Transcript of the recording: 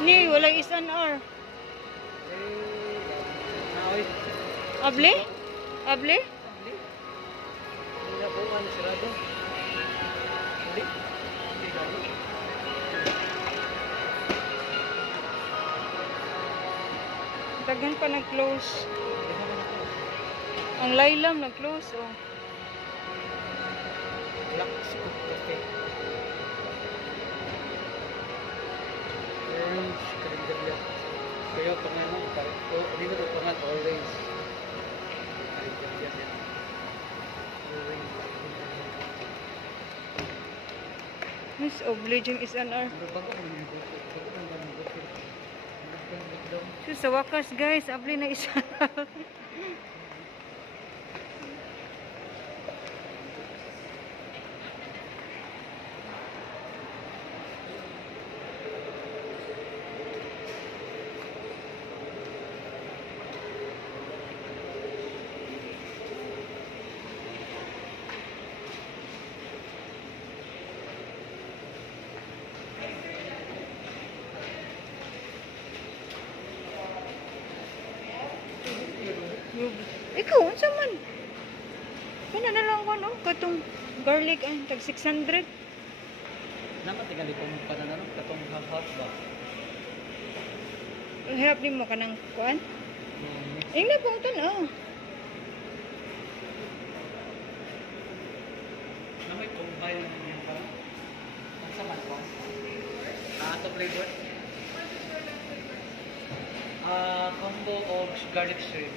Ni, walang isan or. Naoy. Able? Able? Hindi. Hindi na po ano sirado. Hindi. Hindi gano. Daghan pa nag-close. Ang Laylam nag-close, oh. Black Scoop Cafe. Orange Carinderia. Kaya pangalan pare. Oh, dito po pangalan orange. Carinderia din. Orange. Miss Obliging is an hour. Pero bago ko yung buko. Bago ko yung buko. So, sa wakas guys, abli na isa. Ikaw, unsa man? Kana na lang ko, no? Katong garlic, ay, tag 600. Naman tingali po mo pa na nanon. Katong half ba? Ang hirap din mo ka ng kuan. Ingna pong tan, oh. Namoy combine na niya pa. Ang sama ko. Ato flavor. Combo of garlic shrimp.